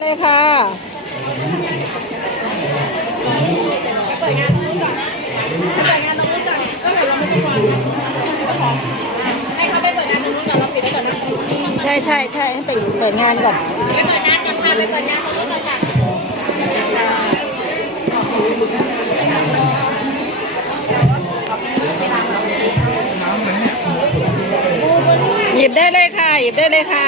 เลยค่ะเปิดงานตรงนู้นก่อนเปิดงานตรงนู้นก่อนก็เดี๋ยวเราไม่ต้องรอให้เขาไปเปิดงานตรงนู้นก่อนเราปิดไว้ก่อนนะใช่ใช่ใช่ให้ไปเปิดงานก่อนไปเปิดงานก่อนค่ะไปเปิดงานตรงนู้นก่อนค่ะหยิบได้เลยค่ะ หยิบได้เลยค่ะ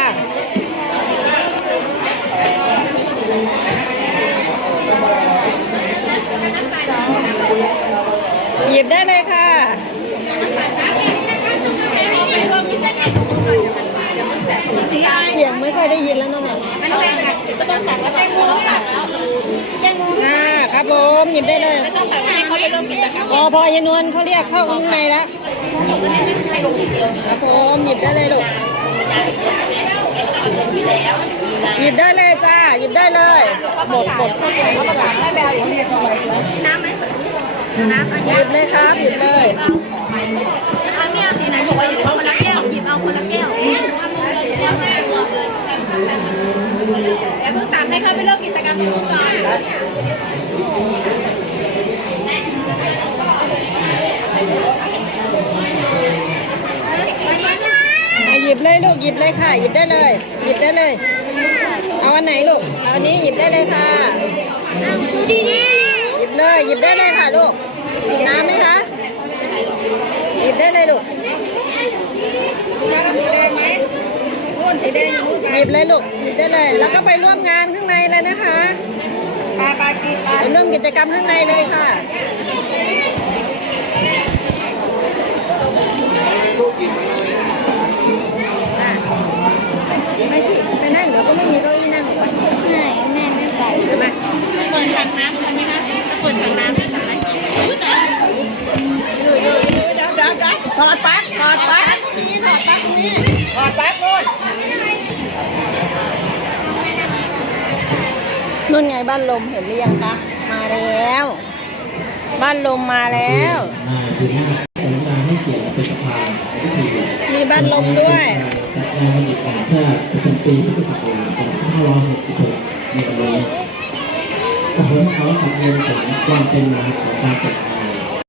หยิบได้เลยค่ะ เสียงไม่ค่อยได้ยินแล้วน้องแหม่มมันแตงค่ะไม่ต้องตัดแล้วแตงโมต้องตัดแล้วแตงโมอ่าครับผมหยิบได้เลยไม่ต้องตัดให้เขาไปร่วมกิจกรรมพอพอยายนวลเขาเรียกเข้าข้างในแล้วให้ลงทีเดียวครับผมหยิบได้เลยลูกหยิบได้เลยจ้าหยิบได้เลยหมดหมดเขาประกาศให้แบลอยู่น้ำไหม น้ำอันหยิบเลยครับหยิบเลยเอาไม่เอาสีไหนบอกว่าอยู่คนละแก้วหยิบเอาคนละแก้วว่ามึงเลยเดี๋ยวให้หมดเลยแล้วเพิ่งตัดให้เขาไปเริ่มกิจกรรมตรงนู้นก่อนหยิบเลยลูกหยิบเลยค่ะ หยิบได้เลย หยิบได้เลย เอาอันไหนลูก เอาอันนี้หยิบได้เลยค่ะ หยิบเลย หยิบได้เลยค่ะลูก น้ำไหมคะหยิบได้เลยลูกหยิบเลยลูกหยิบได้เลย แล้วก็ไปร่วมงานข้างในเลยนะคะปลาปลากีปลาไปร่วมกิจกรรมข้างในเลยค่ะ ถอดปลั๊กถอดปลั๊กตรงนี้ถอดปลั๊กตรงนี้ถอดปลั๊กนู่นนู่นไงบ้านลมเห็นหรือยังคะมาแล้ว บ้านลมมาแล้วมาดูหน้าสำนักงานให้เกียรติเป็นประธานมีบ้านลมด้วยจัดงานอีกการชาติประจำปีพุทธศักราช2566ในวันนี้กระผมขอขับเรียนถึงความเป็นมาของการจัดงาน